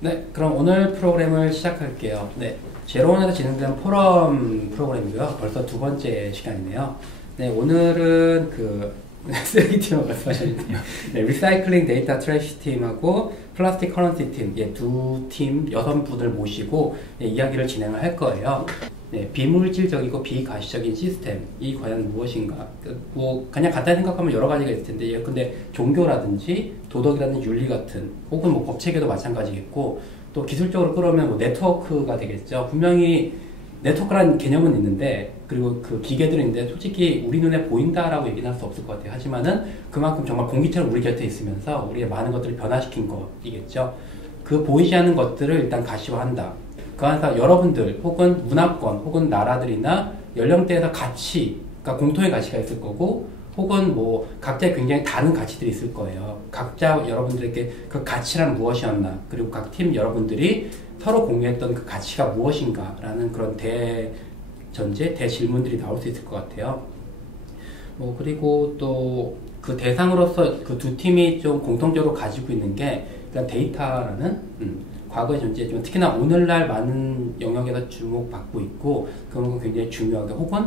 네, 그럼 오늘 프로그램을 시작할게요. 네, 제로원에서 진행된 포럼 프로그램이고요. 벌써 두 번째 시간이네요. 네, 오늘은 쓰레기 팀하고 말씀하셨네요. 네, 리사이클링 데이터 트래시 팀하고 플라스틱 커런시 팀, 두 팀, 6분을 모시고 이야기를 진행을 할 거예요. 네, 비물질적이고 비가시적인 시스템이 과연 무엇인가? 그냥 간단히 생각하면 여러 가지가 있을 텐데, 근데 종교라든지 도덕이라든지 윤리 같은, 혹은 법 체계도 마찬가지겠고, 또 기술적으로 끌어오면 네트워크가 되겠죠. 분명히 네트워크라는 개념은 있는데, 그리고 그 기계들은 있는데, 솔직히 우리 눈에 보인다라고 얘기는 할 수 없을 것 같아요. 하지만은 그만큼 정말 공기처럼 우리 곁에 있으면서 우리의 많은 것들을 변화시킨 것이겠죠. 그 보이지 않는 것들을 일단 가시화한다. 그 안에서 여러분들 혹은 문화권 혹은 나라들이나 연령대에서 가치, 그러니까 공통의 가치가 있을 거고, 혹은 각자의 굉장히 다른 가치들이 있을 거예요. 각자 여러분들에게 그 가치란 무엇이었나, 그리고 각 팀 여러분들이 서로 공유했던 그 가치가 무엇인가라는 그런 대전제, 대질문들이 나올 수 있을 것 같아요. 그리고 또 그 대상으로서 그 두 팀이 좀 공통적으로 가지고 있는 게 일단 데이터라는 과거의 존재지만 특히나 오늘날 많은 영역에서 주목받고 있고 그런 건 굉장히 중요하게, 혹은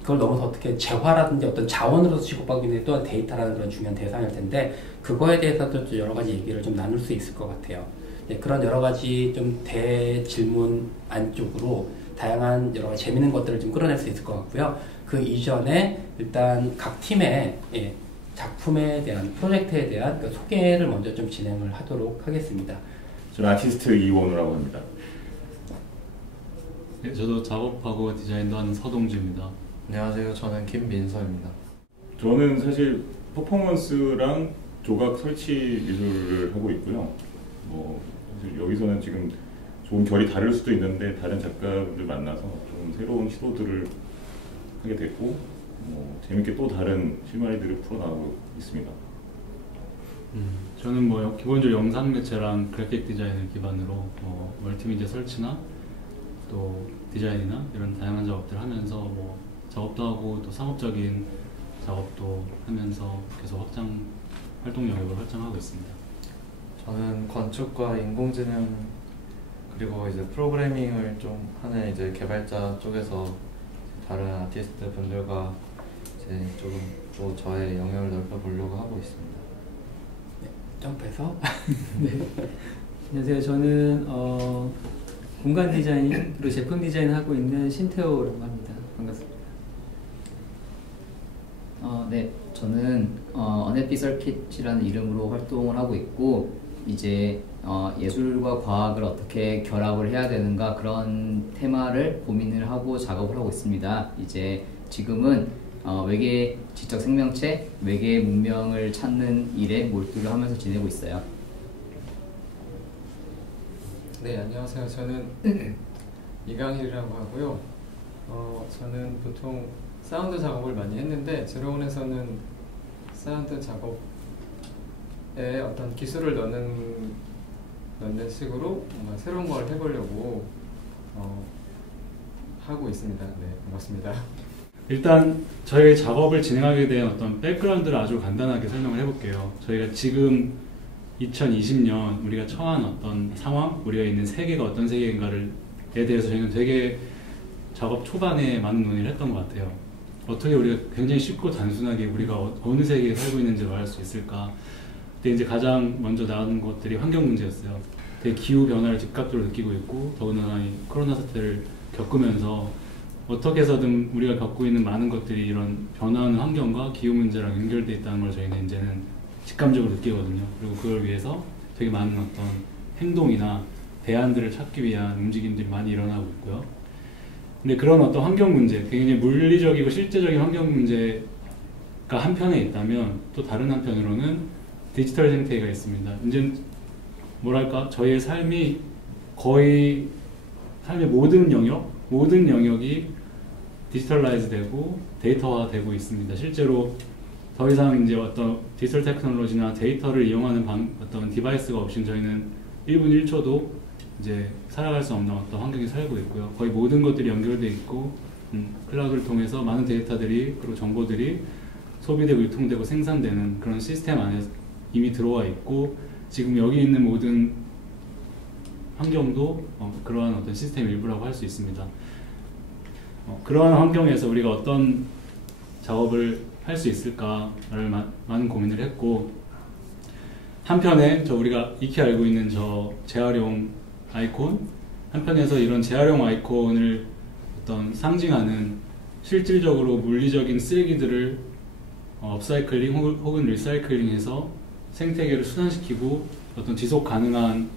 그걸 넘어서 어떻게 재화라든지 어떤 자원으로서 취급받고 있는 또한 데이터라는 그런 중요한 대상일 텐데, 그거에 대해서도 여러 가지 얘기를 좀 나눌 수 있을 것 같아요. 네, 그런 여러 가지 좀 대질문 안쪽으로 다양한 여러 가지 재밌는 것들을 좀 끌어낼 수 있을 것 같고요. 그 이전에 일단 각 팀의 작품에 대한, 프로젝트에 대한 그 소개를 먼저 좀 진행을 하도록 하겠습니다. 저는 아티스트 이원우라고 합니다. 네, 저도 작업하고 디자인도 하는 서동주입니다. 안녕하세요. 저는 김민서입니다. 저는 사실 퍼포먼스랑 조각 설치 기술을 하고 있고요. 사실 여기서는 지금 좋은 결이 다를 수도 있는데 다른 작가분들 만나서 좀 새로운 시도들을 하게 됐고, 재밌게 또 다른 실마리들을 풀어나가고 있습니다. 저는 기본적으로 영상 매체랑 그래픽 디자인을 기반으로 멀티미디어 설치나 또 디자인이나 이런 다양한 작업들을 하면서 작업도 하고 또 상업적인 작업도 하면서 계속 활동 영역을 확장하고 있습니다. 저는 건축과 인공지능 그리고 이제 프로그래밍을 좀 하는 이제 개발자 쪽에서 다른 아티스트 분들과 이제 조금 또 저의 영역을 넓혀보려고 하고 있습니다. 네, 점프해서. 네. 안녕하세요. 저는 공간 디자인 그리고 제품 디자인 하고 있는 신태호라고 합니다. 반갑습니다. 네, 저는 언해피 서킷이라는 이름으로 활동을 하고 있고, 이제 예술과 과학을 어떻게 결합을 해야 되는가 그런 테마를 고민을 하고 작업을 하고 있습니다. 이제 지금은 외계 지적 생명체, 외계 문명을 찾는 일에 몰두를 하면서 지내고 있어요. 네, 안녕하세요. 저는 이강일이라고 하고요. 저는 보통 사운드 작업을 많이 했는데 제로원에서는 사운드 작업에 어떤 기술을 넣는 식으로 뭔가 새로운 걸 해보려고 하고 있습니다. 네, 반갑습니다. 일단 저희 작업을 진행하게 된 어떤 백그라운드를 아주 간단하게 설명을 해볼게요. 저희가 지금 2020년 우리가 처한 어떤 상황, 우리가 있는 세계가 어떤 세계인가에 대해서 저희는 되게 작업 초반에 많은 논의를 했던 것 같아요. 어떻게 우리가 굉장히 쉽고 단순하게 우리가 어느 세계에 살고 있는지를 알 수 있을까. 그때 이제 가장 먼저 나온 것들이 환경 문제였어요. 되게 기후 변화를 즉각적으로 느끼고 있고, 더군다나 이 코로나 사태를 겪으면서 어떻게 해서든 우리가 겪고 있는 많은 것들이 이런 변화하는 환경과 기후 문제랑 연결되어 있다는 걸 저희는 이제는 직감적으로 느끼거든요. 그리고 그걸 위해서 되게 많은 어떤 행동이나 대안들을 찾기 위한 움직임들이 많이 일어나고 있고요. 근데 그런 어떤 환경 문제, 굉장히 물리적이고 실제적인 환경 문제가 한편에 있다면, 또 다른 한편으로는 디지털 생태계가 있습니다. 이제 뭐랄까, 저희의 삶이 거의 삶의 모든 영역이 디지털라이즈 되고 데이터화 되고 있습니다. 실제로 더 이상 이제 어떤 디지털 테크놀로지나 데이터를 이용하는 어떤 디바이스가 없이는 저희는 1분 1초도 이제 살아갈 수 없는 어떤 환경에 살고 있고요. 거의 모든 것들이 연결되어 있고, 클라우드를 통해서 많은 데이터들이, 그리고 정보들이 소비되고 유통되고 생산되는 그런 시스템 안에 이미 들어와 있고, 지금 여기 있는 모든 환경도 그러한 어떤 시스템 일부라고 할 수 있습니다. 그러한 환경에서 우리가 어떤 작업을 할 수 있을까를 많은 고민을 했고, 한편에 우리가 익히 알고 있는 재활용 아이콘, 한편에서 이런 재활용 아이콘을 어떤 상징하는 실질적으로 물리적인 쓰레기들을 업사이클링 혹은 리사이클링해서 생태계를 순환시키고 어떤 지속 가능한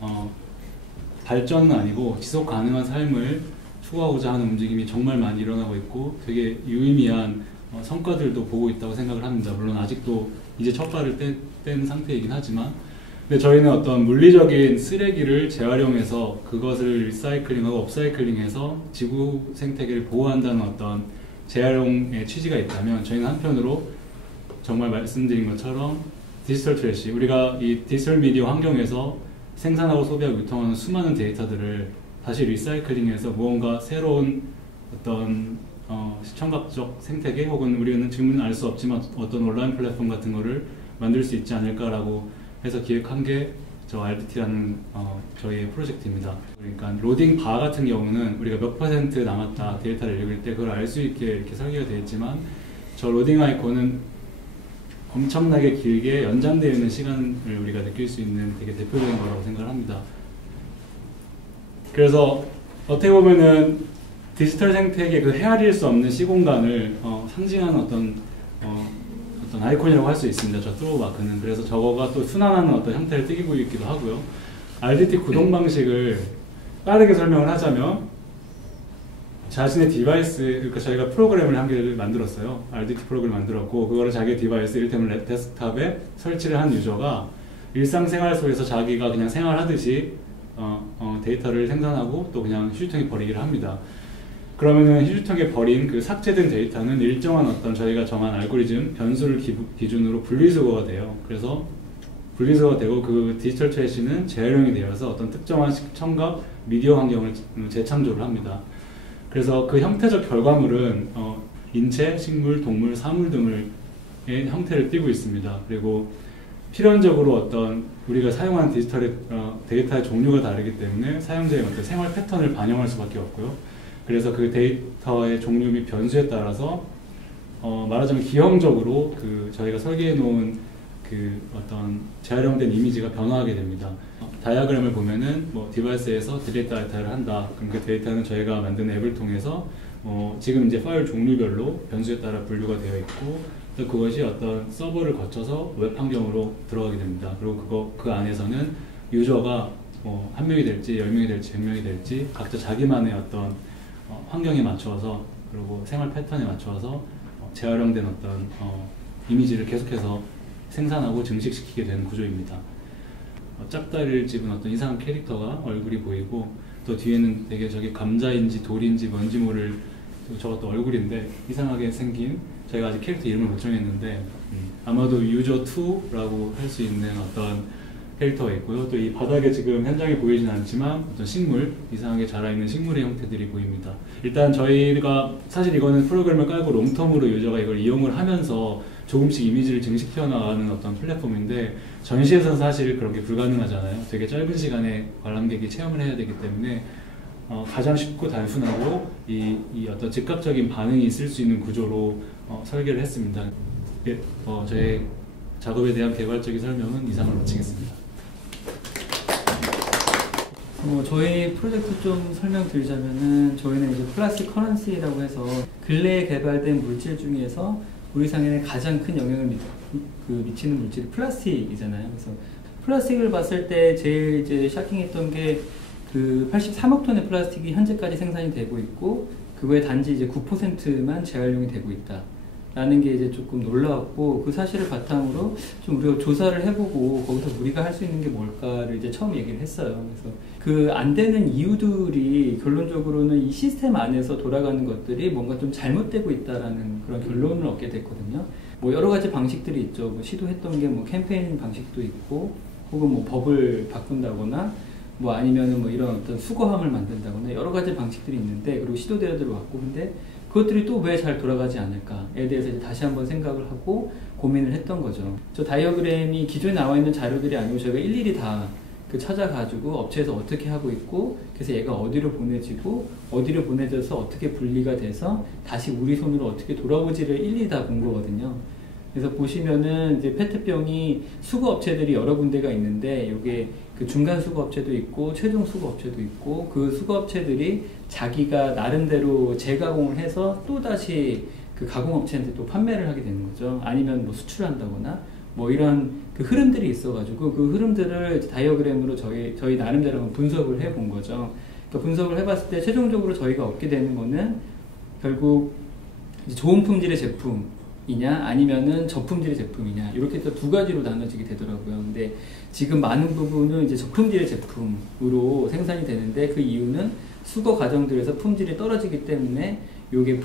발전은 아니고 지속 가능한 삶을 추구하고자 하는 움직임이 정말 많이 일어나고 있고 되게 유의미한 성과들도 보고 있다고 생각을 합니다. 물론 아직도 이제 첫 발을 뗀 상태이긴 하지만, 근데 저희는 어떤 물리적인 쓰레기를 재활용해서 그것을 리사이클링하고 업사이클링해서 지구 생태계를 보호한다는 어떤 재활용의 취지가 있다면, 저희는 한편으로 정말 말씀드린 것처럼 디지털 트래시, 우리가 이 디지털 미디어 환경에서 생산하고 소비하고 유통하는 수많은 데이터들을 다시 리사이클링해서 무언가 새로운 어떤 시청각적 생태계 혹은 우리는 지금은 알 수 없지만 어떤 온라인 플랫폼 같은 거를 만들 수 있지 않을까라고 해서 기획한 게 저 RDT라는 저희의 프로젝트입니다. 그러니까 로딩 바 같은 경우는 우리가 몇 % 남았다 데이터를 읽을 때 그걸 알 수 있게 이렇게 설계가 되어 있지만, 저 로딩 아이콘은 엄청나게 길게 연장되어 있는 시간을 우리가 느낄 수 있는 되게 대표적인 거라고 생각을 합니다. 그래서 어떻게 보면은 디지털 생태계 그 헤아릴 수 없는 시공간을 상징하는 어떤 아이콘이라고 할 수 있습니다. 저 트로우 마크는. 그래서 저거가 또 순환하는 어떤 형태를 띠고 있기도 하고요. RDT 구동 방식을 빠르게 설명을 하자면, 자신의 디바이스, 그러니까 저희가 프로그램을 한 개를 만들었어요. RDT 프로그램을 만들었고, 그거를 자기 디바이스, 이를테면 데스크탑에 설치를 한 유저가 일상생활 속에서 자기가 그냥 생활하듯이 데이터를 생산하고 또 그냥 휴지통에 버리기를 합니다. 그러면은 휴지통에 버린 그 삭제된 데이터는 일정한 어떤 저희가 정한 알고리즘 변수를 기준으로 분리수거가 돼요. 그래서 분리수거가 되고 그 디지털 트래시는 재활용이 되어서 어떤 특정한 시청각 미디어 환경을 재창조를 합니다. 그래서 그 형태적 결과물은 인체, 식물, 동물, 사물 등의 형태를 띠고 있습니다. 그리고 필연적으로 어떤 우리가 사용하는 디지털의 데이터의 종류가 다르기 때문에 사용자의 어떤 생활 패턴을 반영할 수밖에 없고요. 그래서 그 데이터의 종류 및 변수에 따라서 말하자면 기형적으로 그 저희가 설계해 놓은 그 어떤 재활용된 이미지가 변화하게 됩니다. 다이어그램을 보면은 뭐 디바이스에서 딜리트 데이터를 한다. 그럼 그 데이터는 저희가 만든 앱을 통해서 지금 이제 파일 종류별로 변수에 따라 분류가 되어 있고, 또 그것이 어떤 서버를 거쳐서 웹 환경으로 들어가게 됩니다. 그리고 그 안에서는 유저가 한 명이 될지 10명이 될지 100명이 될지 각자 자기만의 어떤 환경에 맞춰서, 그리고 생활 패턴에 맞춰서 재활용된 어떤 이미지를 계속해서 생산하고 증식시키게 되는 구조입니다. 짝다리를 집은 어떤 이상한 캐릭터가 얼굴이 보이고, 또 뒤에는 되게 저게 감자인지 돌인지 뭔지 모를 저것도 얼굴인데 이상하게 생긴, 저희가 아직 캐릭터 이름을 못 정했는데 아마도 유저2라고 할 수 있는 어떤 캐릭터가 있고요. 또 이 바닥에 지금 현장에 보이진 않지만 어떤 식물, 이상하게 자라있는 식물의 형태들이 보입니다. 일단 저희가 사실 이거는 프로그램을 깔고 롱텀으로 유저가 이걸 이용을 하면서 조금씩 이미지를 증식해 나가는 어떤 플랫폼인데, 전시에서는 사실 그런 게 불가능하잖아요. 되게 짧은 시간에 관람객이 체험을 해야 되기 때문에 가장 쉽고 단순하고 이 어떤 즉각적인 반응이 있을 수 있는 구조로 설계를 했습니다. 예, 저의 작업에 대한 개괄적인 설명은 이상으로 마치겠습니다. 저희 프로젝트 좀 설명드리자면은, 저희는 이제 플라스틱 커런시라고 해서 근래에 개발된 물질 중에서 우리 상에는 가장 큰 영향을 미치는 물질이 플라스틱이잖아요. 그래서 플라스틱을 봤을 때 제일 이제 샤킹했던 게 그 83억 톤의 플라스틱이 현재까지 생산이 되고 있고, 그거에 단지 이제 9%만 재활용이 되고 있다. 라는 게 이제 조금 놀라웠고, 그 사실을 바탕으로 좀 우리가 조사를 해보고 거기서 우리가 할 수 있는 게 뭘까를 이제 처음 얘기를 했어요. 그래서 그 안 되는 이유들이 결론적으로는 이 시스템 안에서 돌아가는 것들이 뭔가 좀 잘못되고 있다라는 그런 결론을 얻게 됐거든요. 뭐 여러 가지 방식들이 있죠. 뭐 시도했던 게 뭐 캠페인 방식도 있고, 혹은 뭐 법을 바꾼다거나, 뭐 아니면은 뭐 이런 어떤 수거함을 만든다거나 여러 가지 방식들이 있는데, 그리고 시도되어 들어왔고, 근데 그것들이 또 왜 잘 돌아가지 않을까에 대해서 이제 다시 한번 생각을 하고 고민을 했던 거죠. 저 다이어그램이 기존에 나와 있는 자료들이 아니고 저희가 일일이 다 그 찾아가지고 업체에서 어떻게 하고 있고 그래서 얘가 어디로 보내지고 어디로 보내져서 어떻게 분리가 돼서 다시 우리 손으로 어떻게 돌아오지를 일일이 다 본 거거든요. 그래서 보시면은 이제 페트병이 수거 업체들이 여러 군데가 있는데 이게 그 중간 수거 업체도 있고 최종 수거 업체도 있고 그 수거 업체들이 자기가 나름대로 재가공을 해서 또 다시 그 가공 업체한테 또 판매를 하게 되는 거죠. 아니면 뭐 수출한다거나 뭐 이런 그 흐름들이 있어가지고 그 흐름들을 다이어그램으로 저희 나름대로 한번 분석을 해본 거죠. 그러니까 분석을 해봤을 때 최종적으로 저희가 얻게 되는 거는 결국 이제 좋은 품질의 제품이냐 아니면은 저품질의 제품이냐 이렇게 또 두 가지로 나눠지게 되더라고요. 근데 지금 많은 부분은 이제 저품질의 제품으로 생산이 되는데 그 이유는 수거 과정들에서 품질이 떨어지기 때문에 요게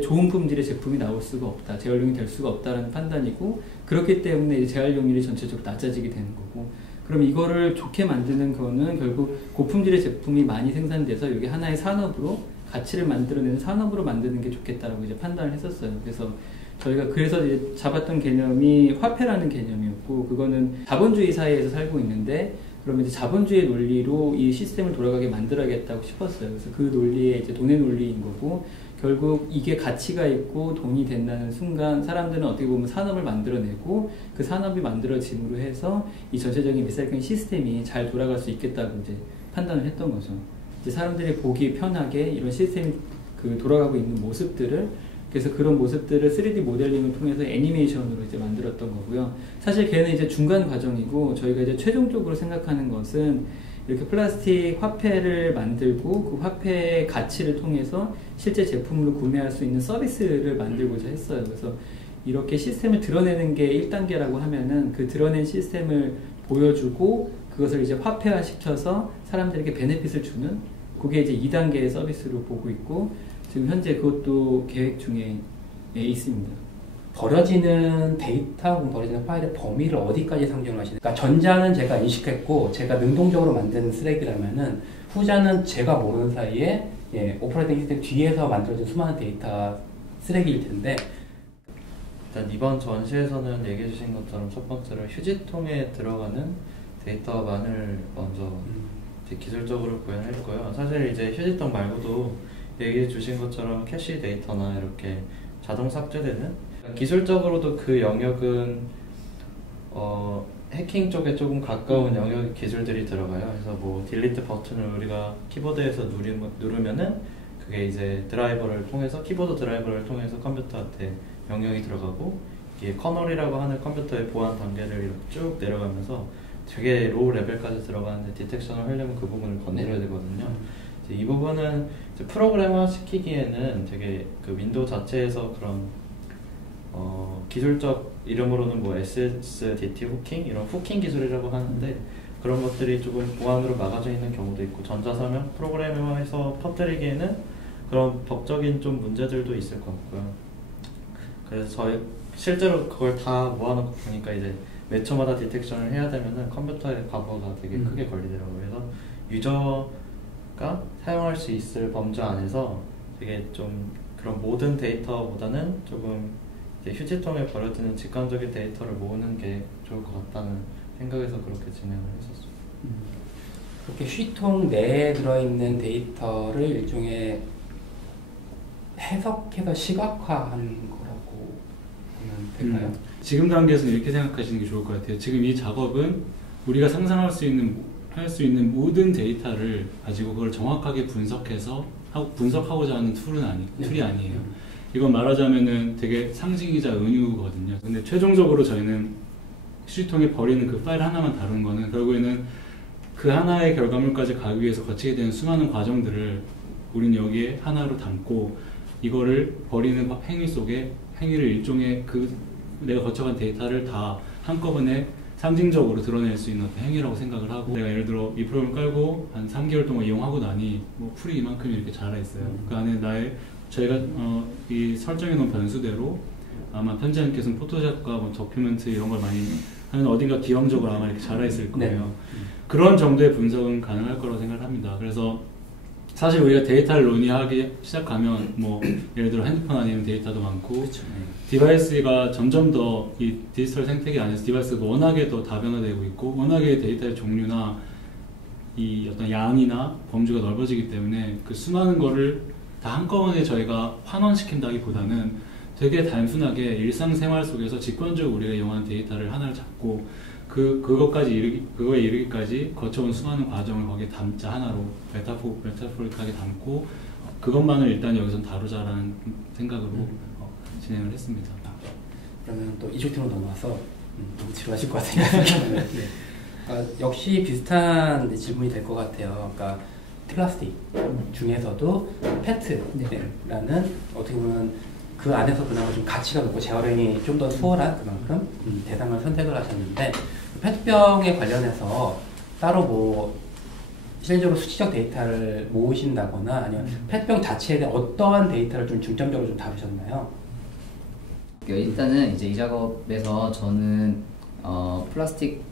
좋은 품질의 제품이 나올 수가 없다, 재활용이 될 수가 없다라는 판단이고, 그렇기 때문에 이제 재활용률이 전체적으로 낮아지게 되는 거고, 그럼 이거를 좋게 만드는 거는 결국 고품질의 제품이 많이 생산돼서 이게 하나의 산업으로 가치를 만들어내는 산업으로 만드는 게 좋겠다라고 이제 판단을 했었어요. 그래서 저희가 이제 잡았던 개념이 화폐라는 개념이었고, 그거는 자본주의 사회에서 살고 있는데, 그러면 이제 자본주의 논리로 이 시스템을 돌아가게 만들어야겠다고 싶었어요. 그래서 그 논리에 이제 돈의 논리인 거고, 결국 이게 가치가 있고 돈이 된다는 순간 사람들은 어떻게 보면 산업을 만들어내고 그 산업이 만들어짐으로 해서 이 전체적인 리사이클링 시스템이 잘 돌아갈 수 있겠다고 이제 판단을 했던 거죠. 이제 사람들이 보기 편하게 이런 시스템이 돌아가고 있는 모습들을, 그래서 그런 모습들을 3D 모델링을 통해서 애니메이션으로 이제 만들었던 거고요. 사실 걔는 이제 중간 과정이고, 저희가 이제 최종적으로 생각하는 것은 이렇게 플라스틱 화폐를 만들고 그 화폐의 가치를 통해서 실제 제품으로 구매할 수 있는 서비스를 만들고자 했어요. 그래서 이렇게 시스템을 드러내는 게 1단계라고 하면은 그 드러낸 시스템을 보여주고 그것을 이제 화폐화 시켜서 사람들에게 베네핏을 주는, 그게 이제 2단계의 서비스로 보고 있고, 지금 현재 그것도 계획 중에 있습니다. 버려지는 데이터 혹은 버려지는 파일의 범위를 어디까지 상정을 하시는? 그러니까 전자는 제가 인식했고 제가 능동적으로 만드는 쓰레기라면은 후자는 제가 모르는 사이에 오퍼레이팅 시스템 뒤에서 만들어진 수많은 데이터 쓰레기일 텐데, 일단 이번 전시에서는 얘기해 주신 것처럼 첫 번째로 휴지통에 들어가는 데이터만을 먼저 이제 기술적으로 구현했고요. 사실 이제 휴지통 말고도 얘기해 주신 것처럼 캐시 데이터나 이렇게 자동 삭제되는, 기술적으로도 그 영역은 해킹 쪽에 조금 가까운 영역 기술들이 들어가요. 그래서 뭐 딜리트 버튼을 우리가 키보드에서 누르면은 그게 이제 드라이버를 통해서, 키보드 드라이버를 통해서 컴퓨터한테 명령이 들어가고, 이게 커널이라고 하는 컴퓨터의 보안 단계를 이렇게 쭉 내려가면서 되게 로우 레벨까지 들어가는데 디텍션을 하려면 그 부분을 건드려야 되거든요. 이 부분은 이제 프로그램화 시키기에는 되게 그 윈도우 자체에서 그런 기술적 이름으로는 뭐 SSDT 후킹, 이런 후킹 기술이라고 하는데, 그런 것들이 조금 보안으로 막아져 있는 경우도 있고, 전자서명 프로그램화해서 퍼뜨리기에는 그런 법적인 좀 문제들도 있을 것 같고요. 그래서 저희 실제로 그걸 다 모아놓고 보니까 이제 몇 초마다 디텍션을 해야 되면은 컴퓨터의 과거가 되게 크게 걸리더라고요. 그래서 유저가 사용할 수 있을 범주 안에서 되게 좀 그런 모든 데이터보다는 조금 이제 휴지통에 버려지는 직관적인 데이터를 모으는 게 좋을 것 같다는 생각에서 그렇게 진행을 했었어요. 그렇게 휴지통 내에 들어있는 데이터를 일종의 해석해서 시각화한 거라고 보면 될까요? 지금 단계에서는 이렇게 생각하시는 게 좋을 것 같아요. 지금 이 작업은 우리가 상상할 수 있는 모든 데이터를 가지고 그걸 정확하게 분석하고자 하는 툴이 아니에요. 이건 말하자면은 되게 상징이자 은유거든요. 근데 최종적으로 저희는 휴지통에 버리는 그 파일 하나만 다루는 거는 결국에는 그 하나의 결과물까지 가기 위해서 거치게 되는 수많은 과정들을 우린 여기에 하나로 담고, 이거를 버리는 행위 속에 행위를 일종의 내가 거쳐간 데이터를 다 한꺼번에 상징적으로 드러낼 수 있는 어떤 행위라고 생각을 하고, 내가 예를 들어 이 프로그램을 깔고 한 3개월 동안 이용하고 나니 뭐 풀이 이만큼 이렇게 자라있어요. 그 안에 저희가 이 설정해 놓은 변수대로 아마 편집자님께서는 포토샵과 뭐 도큐멘트 이런 걸 많이 하면 어딘가 기형적으로 아마 이렇게 자라있을 거예요. 그런 정도의 분석은 가능할 거라고 생각을 합니다. 그래서 사실 우리가 데이터를 논의하기 시작하면 뭐 예를 들어 핸드폰 아니면 데이터도 많고 그쵸. 디바이스가 점점 더 이 디지털 생태계 안에서 디바이스가 워낙에 더 다변화되고 있고 워낙에 데이터의 종류나 이 어떤 양이나 범주가 넓어지기 때문에 그 수많은 거를 다 한꺼번에 저희가 환원시킨다기보다는 되게 단순하게 일상생활 속에서 직관적으로 우리가 이용하는 데이터를 하나를 잡고 그거에 이르기까지 거쳐온 수많은 과정을 거기에 담자 하나로 메타포릭하게 담고 그것만을 일단 여기서 다루자라는 생각으로 진행을 했습니다. 그러면 또 이쪽 팀으로 넘어와서 너무 지루하실 것 같아요. 네. 역시 비슷한 질문이 될 것 같아요. 그러니까 플라스틱 중에서도 페트라는 어떻게 보면 그 안에서 그나마 좀 가치가 높고 재활용이 좀 더 수월한 그만큼 대상을 선택을 하셨는데 페트병에 관련해서 따로 뭐 실질적으로 수치적 데이터를 모으신다거나 아니면 페트병 자체에 대한 어떠한 데이터를 좀 중점적으로 좀 다루셨나요? 일단은 이제 이 작업에서 저는 플라스틱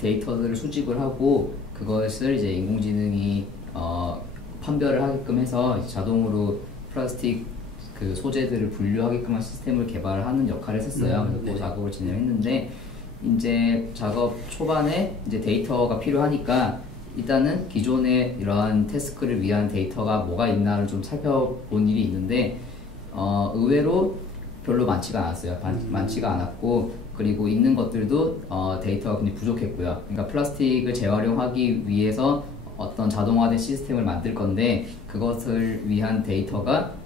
데이터들을 수집을 하고 그것을 이제 인공지능이 판별을 하게끔 해서 자동으로 플라스틱 그 소재들을 분류하게끔 한 시스템을 개발하는 역할을 했었어요. 그래서 그 작업을 진행했는데 이제 작업 초반에 이제 데이터가 필요하니까 일단은 기존에 이러한 태스크를 위한 데이터가 뭐가 있나를 좀 살펴본 일이 있는데 의외로 별로 많지가 않았어요. 많지가 않았고 그리고 있는 것들도 데이터가 굉장히 부족했고요. 그러니까 플라스틱을 재활용하기 위해서 어떤 자동화된 시스템을 만들 건데 그것을 위한 데이터가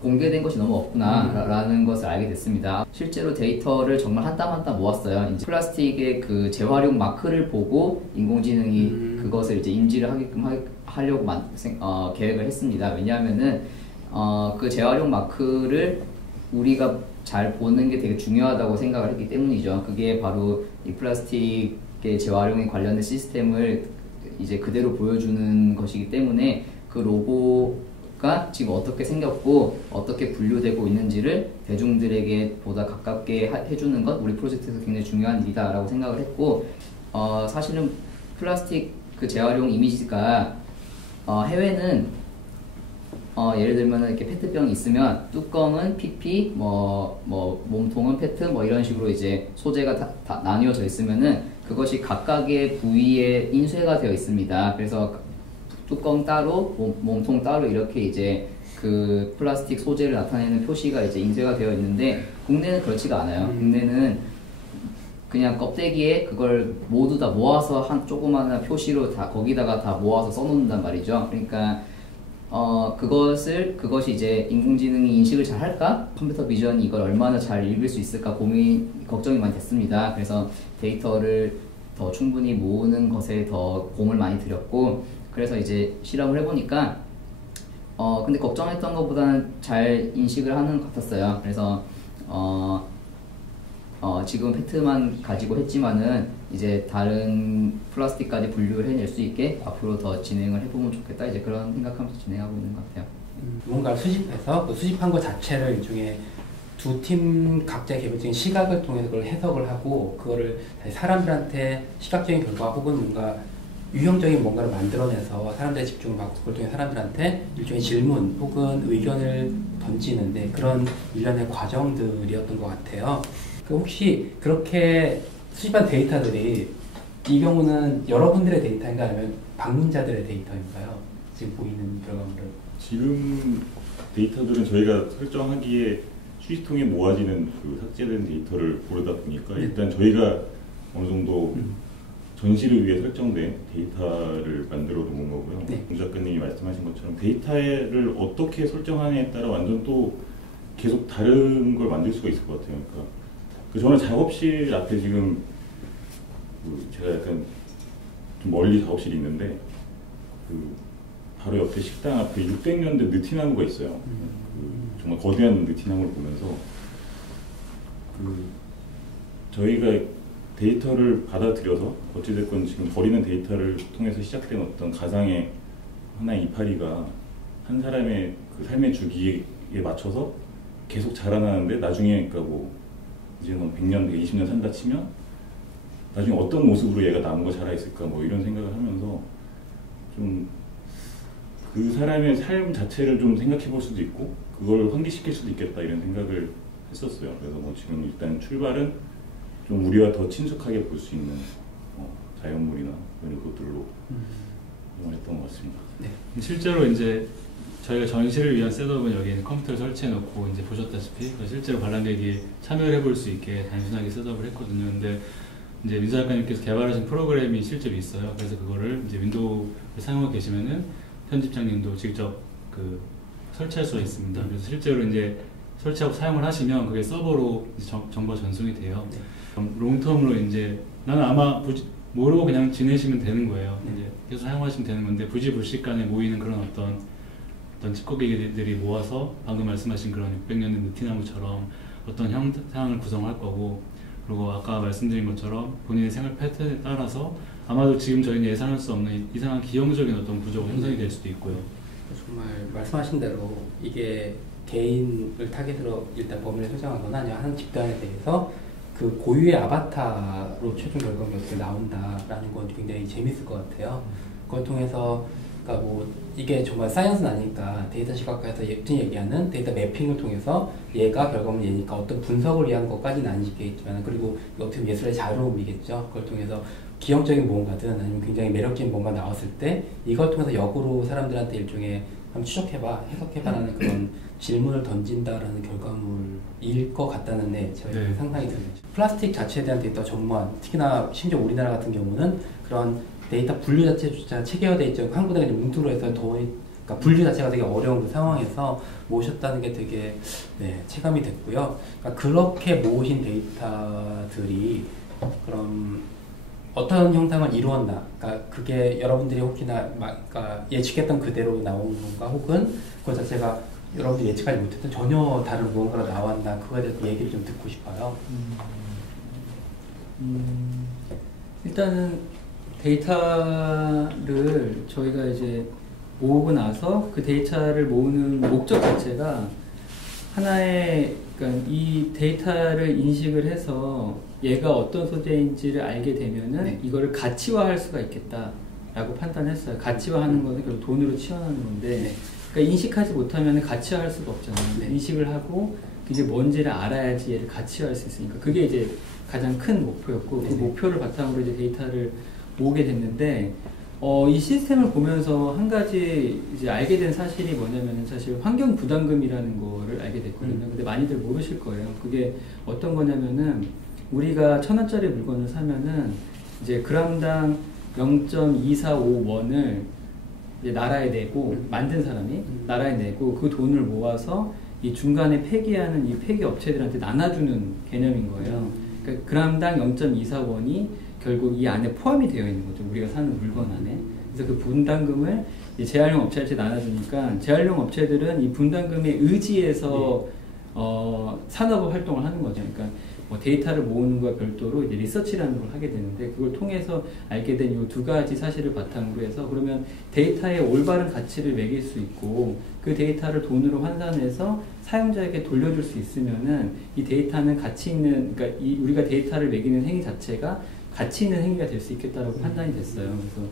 공개된 것이 너무 없구나라는 것을 알게 됐습니다. 실제로 데이터를 정말 한 땀 한 땀 모았어요. 이제 플라스틱의 그 재활용 마크를 보고 인공지능이 그것을 이제 인지를 하게끔 하려고 계획을 했습니다. 왜냐하면은 그 재활용 마크를 우리가 잘 보는 게 되게 중요하다고 생각을 했기 때문이죠. 그게 바로 이 플라스틱의 재활용에 관련된 시스템을 이제 그대로 보여주는 것이기 때문에 그 로고가 지금 어떻게 생겼고 어떻게 분류되고 있는지를 대중들에게 보다 가깝게 해주는 것 우리 프로젝트에서 굉장히 중요한 일이다라고 생각을 했고 사실은 플라스틱 그 재활용 이미지가 해외는 예를 들면 이렇게 페트병이 있으면 뚜껑은 PP, 몸통은 페트, 이런 식으로 이제 소재가 다 나뉘어져 있으면은 그것이 각각의 부위에 인쇄가 되어 있습니다. 그래서 뚜껑 따로, 몸통 따로 이렇게 이제 그 플라스틱 소재를 나타내는 표시가 이제 인쇄가 되어 있는데 국내는 그렇지가 않아요. 국내는 그냥 껍데기에 그걸 모두 다 모아서 한 조그마한 표시로 다 거기다가 다 모아서 써놓는단 말이죠. 그러니까 그것이 이제 인공지능이 인식을 잘 할까? 컴퓨터 비전이 이걸 얼마나 잘 읽을 수 있을까 걱정이 많이 됐습니다. 그래서 데이터를 더 충분히 모으는 것에 더 공을 많이 들였고, 그래서 이제 실험을 해보니까, 근데 걱정했던 것보다는 잘 인식을 하는 것 같았어요. 그래서, 지금 페트만 가지고 했지만은 이제 다른 플라스틱까지 분류를 해낼 수 있게 앞으로 더 진행을 해보면 좋겠다. 이제 그런 생각하면서 진행하고 있는 것 같아요. 뭔가를 수집해서 그 수집한 것 자체를 일종의 두 팀 각자의 개별적인 시각을 통해서 그걸 해석을 하고 그거를 사람들한테 시각적인 결과 혹은 뭔가 유형적인 뭔가를 만들어내서 사람들의 집중을 받고 그걸 통해 사람들한테 일종의 질문 혹은 의견을 던지는데 그런 일련의 과정들이었던 것 같아요. 혹시 그렇게 수집한 데이터들이 이 경우는 여러분들의 데이터인가 아니면 방문자들의 데이터인가요? 지금 보이는 결과물은? 지금 데이터들은 저희가 설정하기에 휴지통에 모아지는 그 삭제된 데이터를 고르다 보니까 일단 저희가 어느 정도 전시를 위해 설정된 데이터를 만들어 놓은 거고요. 공 작가님이 말씀하신 것처럼 데이터를 어떻게 설정하느냐에 따라 완전 또 계속 다른 걸 만들 수가 있을 것 같아요. 그러니까 저는 작업실 앞에 지금 제가 약간 좀 멀리 작업실이 있는데 바로 옆에 식당 앞에 600년대 느티나무가 있어요. 정말 거대한 느티나무를 보면서 저희가 데이터를 받아들여서 어찌됐건 지금 버리는 데이터를 통해서 시작된 어떤 가상의 하나의 이파리가 한 사람의 그 삶의 주기에 맞춰서 계속 자라나는데 나중에 그러니까 이제 100년, 120년 산다 치면 나중에 어떤 모습으로 얘가 나무가 자라있을까 이런 생각을 하면서 좀 그 사람의 삶 자체를 좀 생각해 볼 수도 있고 그걸 환기시킬 수도 있겠다 이런 생각을 했었어요. 그래서 뭐 지금 일단 출발은 좀 우리와 더 친숙하게 볼 수 있는 자연물이나 이런 것들로 했던 것 같습니다. 네. 실제로 이제 저희가 전시를 위한 셋업은 여기에 컴퓨터를 설치해 놓고 이제 보셨다시피 실제로 관람객이 참여를 해볼 수 있게 단순하게 셋업을 했거든요. 근데 이제 민서 작가님께서 개발하신 프로그램이 실제로 있어요. 그래서 그거를 이제 윈도우를 사용하고 계시면은 편집장님도 직접 그 설치할 수가 있습니다. 그래서 실제로 이제 설치하고 사용을 하시면 그게 서버로 이제 정보가 전송이 돼요. 롱텀으로 이제 나는 아마 모르고 그냥 지내시면 되는 거예요. 이제 계속 사용하시면 되는 건데 부지불식간에 모이는 그런 어떤 찌꺼기들이 모아서 방금 말씀하신 그런 600년 된 느티나무처럼 어떤 형상을 구성할 거고, 그리고 아까 말씀드린 것처럼 본인의 생활 패턴에 따라서 아마도 지금 저희는 예상할 수 없는 이상한 기형적인 어떤 구조가 형성이 될 수도 있고요. 정말 말씀하신 대로 이게 개인을 타겟으로 일단 범위를 설정하거나 아니면 한 집단에 대해서 그 고유의 아바타로 최종 결과물이 어떻게 나온다라는 건 굉장히 재밌을 것 같아요. 그걸 통해서 그러니까 뭐 이게 정말 사이언스는 아니니까 데이터 시각화에서 얘기하는 데이터 매핑을 통해서 얘가 결과물 얘니까 어떤 분석을 위한 것까지는 아니겠지만, 그리고 어떻게 보면 예술의 자유로움이겠죠. 그걸 통해서 기형적인 무언가든 아니면 굉장히 매력적인 뭔가 나왔을 때 이걸 통해서 역으로 사람들한테 일종의 한번 추적해봐, 해석해봐라는 그런 질문을 던진다라는 결과물일 것 같다는 저희 상상이 듭니다. 플라스틱 자체에 대한 데이터 전무한, 특히나 심지어 우리나라 같은 경우는 그런 데이터 분류 자체조차 체계화되어 있죠. 한국에 뭉뚱그려 해서 그러니까 분류 자체가 되게 어려운 그 상황에서 모으셨다는 게 되게 체감이 됐고요. 그러니까 그렇게 모으신 데이터들이 그럼 어떤 형상을 이루었나, 그러니까 그게 여러분들이 혹시나 그러니까 예측했던 그대로 나온 건가, 혹은 그 자체가 여러분들이 예측하지 못했던 전혀 다른 무언가가 나왔나, 그거에 대해서 얘기를 좀 듣고 싶어요. 일단은 데이터를 저희가 이제 모으고 나서 그 데이터를 모으는 목적 자체가 하나의, 그러니까 이 데이터를 인식을 해서 얘가 어떤 소재인지를 알게 되면은 이거를 가치화할 수가 있겠다라고 판단했어요. 가치화하는 것은 결국 돈으로 치환하는 건데, 그러니까 인식하지 못하면 가치화할 수가 없잖아요. 인식을 하고 이게 뭔지를 알아야지 얘를 가치화할 수 있으니까 그게 이제 가장 큰 목표였고, 그 목표를 바탕으로 이제 데이터를 모으게 됐는데, 이 시스템을 보면서 한 가지 이제 알게 된 사실이 뭐냐면, 사실 환경 부담금이라는 거를 알게 됐거든요. 근데 많이들 모르실 거예요. 그게 어떤 거냐면은, 우리가 1,000원짜리 물건을 사면은 이제 그람당 0.245원을 이제 나라에 내고, 만든 사람이 나라에 내고 그 돈을 모아서 이 중간에 폐기하는 이 폐기 업체들한테 나눠주는 개념인 거예요. 그러니까 그람당 0.24원이 결국 이 안에 포함이 되어 있는 거죠. 우리가 사는 물건 안에. 그래서 그 분담금을 재활용 업체한테 나눠주니까, 재활용 업체들은 이 분담금에 의지해서 산업 활동을 하는 거죠. 그러니까 뭐 데이터를 모으는 것과 별도로 이제 리서치라는 걸 하게 되는데, 그걸 통해서 알게 된 이 두 가지 사실을 바탕으로 해서, 그러면 데이터에 올바른 가치를 매길 수 있고 그 데이터를 돈으로 환산해서 사용자에게 돌려줄 수 있으면은 이 데이터는 가치 있는, 그러니까 우리가 데이터를 매기는 행위 자체가 가치 있는 행위가 될 수 있겠다라고 판단이 됐어요. 그래서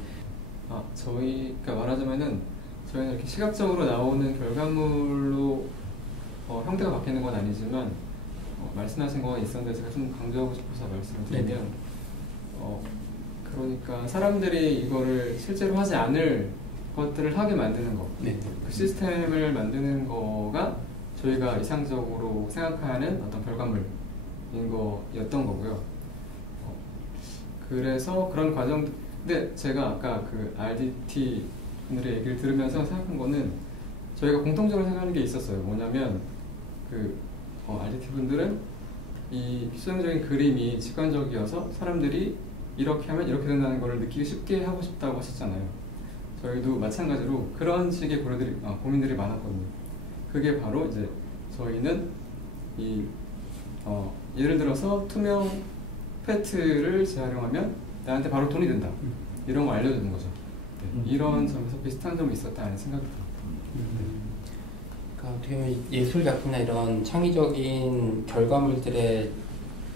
저희가 말하자면은 저희는 이렇게 시각적으로 나오는 결과물로 형태가 바뀌는 건 아니지만, 말씀하신 거가 있었는데 제가 좀 강조하고 싶어서 말씀을 드리면, 그러니까 사람들이 이거를 실제로 하지 않을 것들을 하게 만드는 거, 그 시스템을 만드는 거가 저희가 이상적으로 생각하는 어떤 결과물인 거였던 거고요. 그래서 그런 과정, 근데 제가 아까 그 RDT 분들의 얘기를 들으면서 생각한 거는, 저희가 공통적으로 생각하는 게 있었어요. 뭐냐면 RDT 분들은 이 수용적인 그림이 직관적이어서 사람들이 이렇게 하면 이렇게 된다는 걸 느끼기 쉽게 하고 싶다고 하셨잖아요. 저희도 마찬가지로 그런 식의 고민들이 많았거든요. 그게 바로 이제 저희는 예를 들어서 투명 페트를 재활용하면 나한테 바로 돈이 된다, 이런 거 알려주는 거죠. 이런 점에서 비슷한 점이 있었다는 생각이 들어요. 그러니까 어떻게 보면 예술 작품이나 이런 창의적인 결과물들의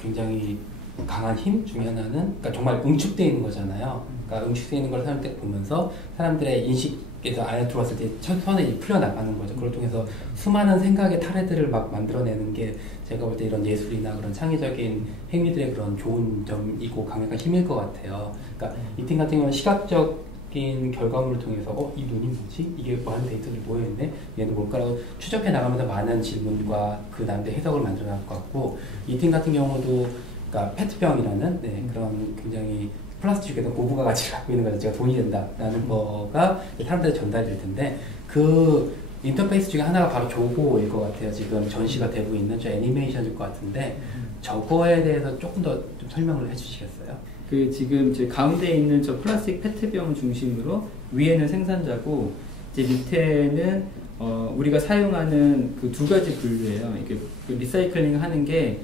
굉장히 강한 힘 중에 하나는 그러니까 정말 응축되어 있는 거잖아요. 그러니까 응축되어 있는 걸 사람들이 보면서 사람들의 인식에서 안에 들어왔을 때 천천히 풀려나가는 거죠. 그걸 통해서 수많은 생각의 타래들을 막 만들어내는 게 제가 볼 때 이런 예술이나 그런 창의적인 행위들의 그런 좋은 점이고 강력한 힘일 것 같아요. 그러니까 이 팀 같은 경우는 시각적인 결과물을 통해서 이 눈이 뭐지? 이게 많은 데이터들이 모여있네? 얘는 뭘까라고 추적해 나가면서 많은 질문과 그 나름대로 해석을 만들어 나갈 것 같고 이 팀 같은 경우도 그러니까 페트병이라는 그런 굉장히 플라스틱에서 고부가 가치를 갖고 있는 것 자체가 돈이 된다라는 거가 사람들한테 전달될 텐데 그 인터페이스 중에 하나가 바로 저거일 것 같아요. 지금 전시가 되고 있는 저 애니메이션일 것 같은데 저거에 대해서 조금 더 좀 설명을 해주시겠어요? 그 지금 제 가운데 있는 저 플라스틱 페트병 중심으로 위에는 생산자고 이제 밑에는 우리가 사용하는 그 두 가지 분류예요. 이게 그 리사이클링 하는 게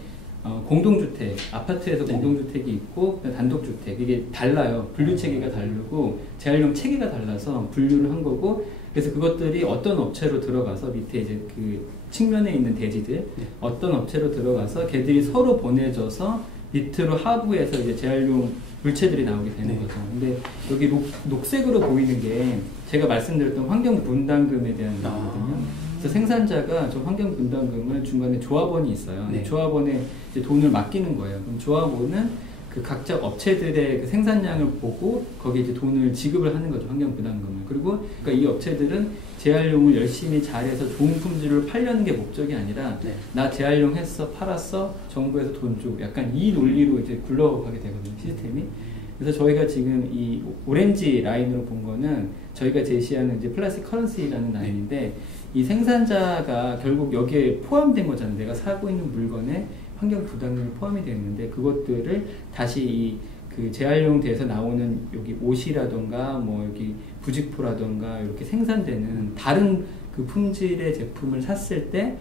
공동주택, 아파트에서 공동주택이 있고 단독주택 이게 달라요. 분류 체계가 다르고 재활용 체계가 달라서 분류를 한 거고 그래서 그것들이 어떤 업체로 들어가서 밑에 이제 그 측면에 있는 대지들 어떤 업체로 들어가서 걔들이 서로 보내줘서 밑으로 하부에서 이제 재활용 물체들이 나오게 되는 거죠. 근데 여기 녹색으로 보이는 게 제가 말씀드렸던 환경 분담금에 대한 거거든요. 그래서 생산자가 저 환경 분담금을 중간에 조합원이 있어요. 조합원에 이제 돈을 맡기는 거예요. 그럼 조합원은 그 각자 업체들의 그 생산량을 보고 거기에 이제 돈을 지급을 하는 거죠. 환경 부담금을. 그리고 그러니까 이 업체들은 재활용을 열심히 잘해서 좋은 품질을 팔려는 게 목적이 아니라 나 재활용했어, 팔았어, 정부에서 돈 줘. 약간 이 논리로 이제 굴러가게 되거든요. 시스템이. 그래서 저희가 지금 이 오렌지 라인으로 본 거는 저희가 제시하는 이제 플라스틱 커런시라는 라인인데 이 생산자가 결국 여기에 포함된 거잖아요. 내가 사고 있는 물건에 환경 부담금이 포함이 되어 있는데 그것들을 다시 이 그 재활용돼서 나오는 여기 옷이라던가 뭐 여기 부직포라던가 이렇게 생산되는 다른 그 품질의 제품을 샀을 때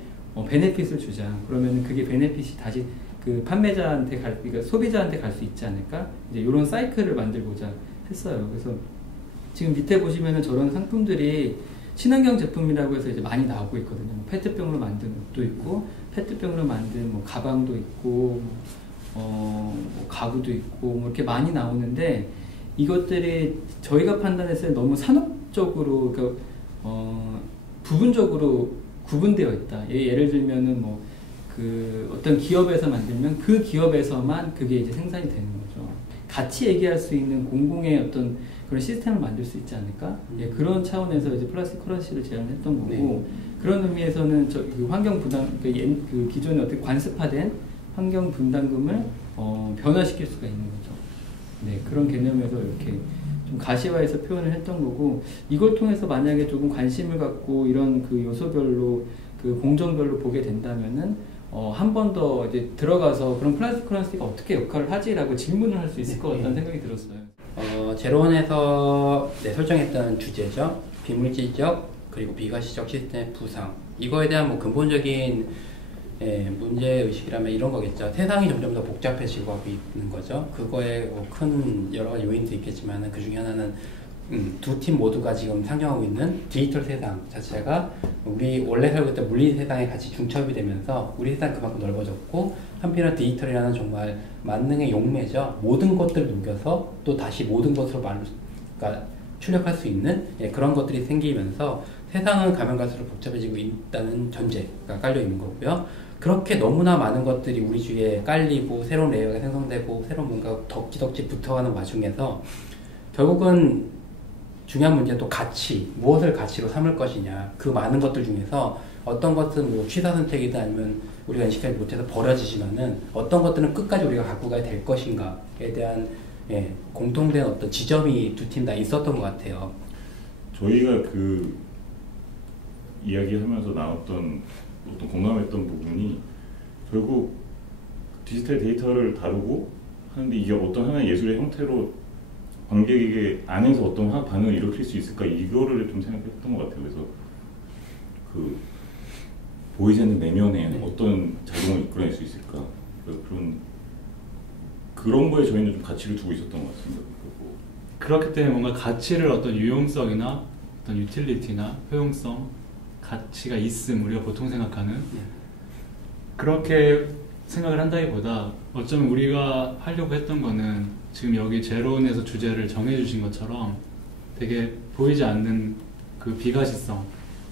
베네핏을 주자. 그러면 그게 베네핏이 다시 그 판매자한테 그러니까 소비자한테 갈 수 있지 않을까? 이제 이런 사이클을 만들고자 했어요. 그래서 지금 밑에 보시면은 저런 상품들이 친환경 제품이라고 해서 이제 많이 나오고 있거든요. 페트병으로 만든 옷도 있고, 페트병으로 만든 뭐 가방도 있고, 뭐 가구도 있고, 뭐 이렇게 많이 나오는데 이것들이 저희가 판단했을 때 너무 산업적으로, 그러니까 부분적으로 구분되어 있다. 예를 들면은 뭐 그 어떤 기업에서 만들면 그 기업에서만 그게 이제 생산이 되는 거죠. 같이 얘기할 수 있는 공공의 어떤 그런 시스템을 만들 수 있지 않을까? 예, 그런 차원에서 이제 플라스틱 커런시를 제안했던 거고 그런 의미에서는 그 환경 부담 그 기존에 어떻게 관습화된 환경 분담금을 변화시킬 수가 있는 거죠. 네, 그런 개념에서 이렇게 좀 가시화해서 표현을 했던 거고 이걸 통해서 만약에 조금 관심을 갖고 이런 그 요소별로 그 공정별로 보게 된다면은 한 번 더 이제 들어가서 그런 플라스틱 커런시가 어떻게 역할을 하지라고 질문을 할 수 있을 것 같다는 생각이 들었어요. 제로원에서 설정했던 주제죠. 비물질적 그리고 비가시적 시스템의 부상. 이거에 대한 뭐 근본적인 문제의식이라면 이런 거겠죠. 세상이 점점 더 복잡해지고 하고 있는 거죠. 그거에 뭐 큰 여러 가지 요인도 있겠지만 그 중에 하나는 두 팀 모두가 지금 상정하고 있는 디지털 세상 자체가 우리 원래 살고 있던 물리 세상에 같이 중첩이 되면서 우리 세상 그만큼 넓어졌고 한편으로 디지털이라는 정말 만능의 용매죠. 모든 것들을 녹여서 또 다시 모든 것으로 그러니까 출력할 수 있는 그런 것들이 생기면서 세상은 가면 갈수록 복잡해지고 있다는 전제가 깔려 있는 거고요. 그렇게 너무나 많은 것들이 우리 주위에 깔리고 새로운 레이어가 생성되고 새로운 뭔가 덕지덕지 붙어가는 와중에서 결국은 중요한 문제는 또 가치, 무엇을 가치로 삼을 것이냐. 그 많은 것들 중에서 어떤 것은 뭐 취사 선택이든 아니면 우리가 인식하지 못해서 버려지지만은 어떤 것들은 끝까지 우리가 갖고 가야 될 것인가에 대한 공통된 어떤 지점이 두 팀 다 있었던 것 같아요. 저희가 그 이야기하면서 나왔던 어떤 공감했던 부분이 결국 디지털 데이터를 다루고 하는데 이게 어떤 하나의 예술의 형태로 관객에게 안에서 어떤 반응을 일으킬 수 있을까 이거를 좀 생각했던 것 같아요. 그래서 그 보이지 않는 내면에 어떤 작용을 이끌어낼 수 있을까 그런 거에 저희는 좀 가치를 두고 있었던 것 같습니다. 그렇기 때문에 뭔가 가치를 어떤 유용성이나 어떤 유틸리티나 효용성 가치가 있음 우리가 보통 생각하는 그렇게 생각을 한다기보다 어쩌면 우리가 하려고 했던 거는 지금 여기 제로온에서 주제를 정해주신 것처럼 되게 보이지 않는 그 비가시성,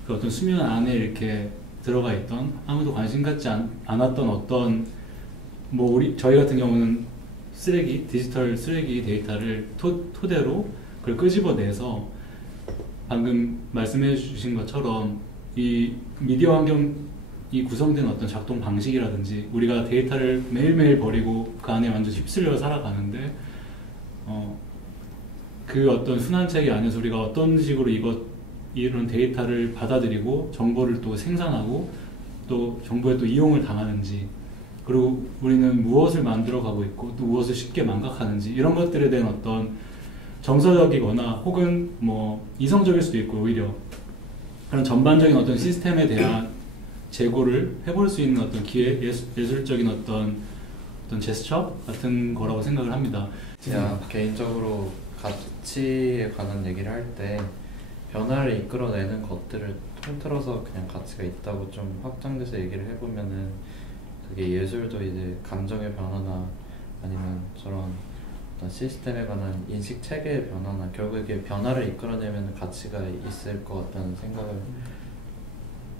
그 어떤 수면 안에 이렇게 들어가 있던 아무도 관심 갖지 않았던 어떤 뭐 저희 같은 경우는 디지털 쓰레기 데이터를 토대로 그걸 끄집어내서 방금 말씀해 주신 것처럼 이 미디어 환경이 구성된 어떤 작동 방식이라든지 우리가 데이터를 매일매일 버리고 그 안에 완전 휩쓸려 살아가는데 그 어떤 순환체계 안에서 우리가 어떤 식으로 이런 데이터를 받아들이고 정보를 또 생산하고 또 정보에 또 이용을 당하는지, 그리고 우리는 무엇을 만들어가고 있고 또 무엇을 쉽게 망각하는지, 이런 것들에 대한 어떤 정서적이거나 혹은 뭐 이성적일 수도 있고 오히려 그런 전반적인 어떤 시스템에 대한 재고를 해볼 수 있는 어떤 예술적인 어떤 제스처 같은 거라고 생각을 합니다. 제가 개인적으로 가치에 관한 얘기를 할 때 변화를 이끌어내는 것들을 통틀어서 그냥 가치가 있다고 좀 확장돼서 얘기를 해보면은 그게 예술도 이제 감정의 변화나 아니면 저런 어떤 시스템에 관한 인식 체계의 변화나 결국 이게 변화를 이끌어내면 가치가 있을 것 같다는 생각을